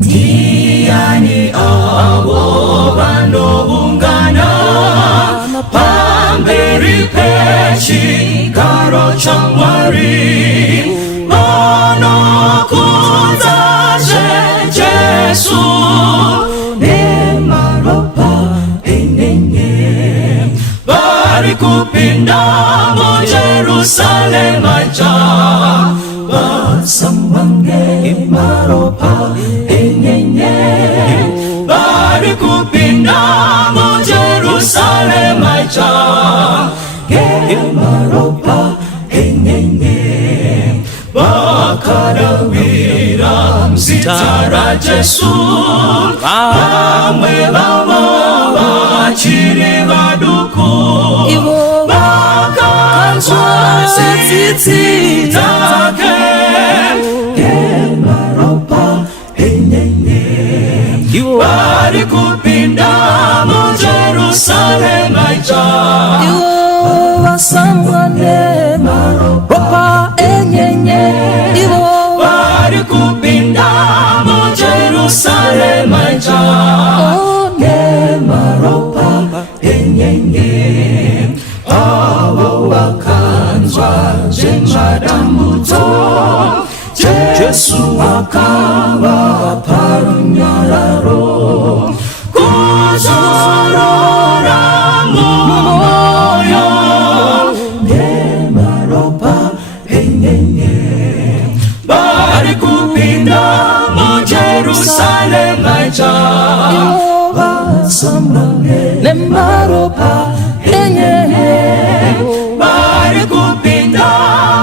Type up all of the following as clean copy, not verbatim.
Diani abo bando ungana Pamberi pechi karo changwari Mono kunzaje Jesu Ne maropa enenge Bari kupinda mo Jerusalem aja Basambange maropa enenge Bari kupinda mo Jerusalem aja Maropa enenge Bakadawira msitara Jesu Bamwe bama chiri baduku Bakanswa sititi take Maropa enenge Bari kupinda mo Jerusalem aja Samwane maropa enyenye Bari kupinda mo Jerusalem aja maropa enyenye Awo wakanzwa jemadamuto Jesu akawa parunyararo Kuzorora moyo Bari kupinda mo Jerusalem aja Sambange ne maropa enyenye Bari kupinda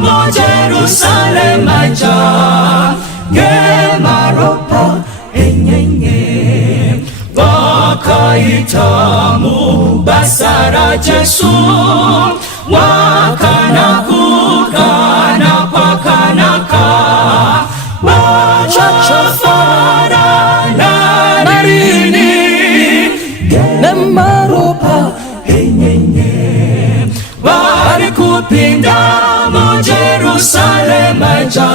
mo Jerusalem aja maropa enyenye Wakaitamu basara Jesu Wakanakukana pakanaka Wachafara narini Nemaropa enyenye Bari kupinda mo Jerusalem aja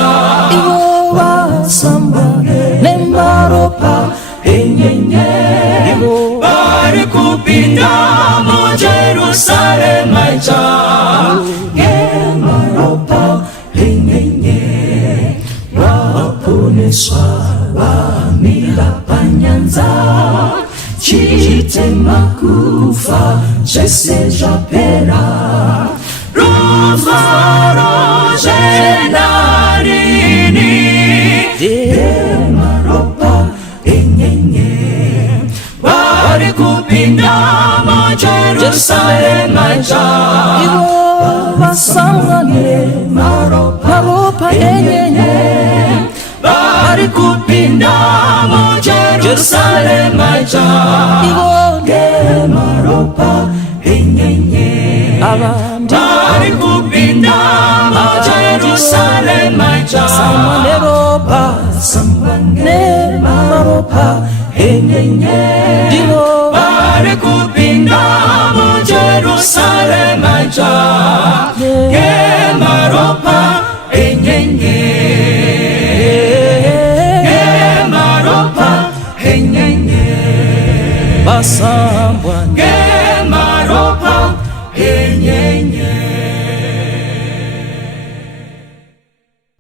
Iwo sambange Nemaropa enyenye Bari kupinda mo Jerusalem aja maropa enyenye Waponeswa wamila panyanza Chite makufa jese japera Rufaro jenarini maropa enyenye Bari kupinda mo Jerusalem aja Samwane maropa enyenye Bari kupinda mo Jerusalem aja maropa enyenye Bari kupinda mo Jerusalem aja Samwane maropa enyenye Bari kupinda mo Jerusalem aja maropa enyenye maropa enyenye Basambwa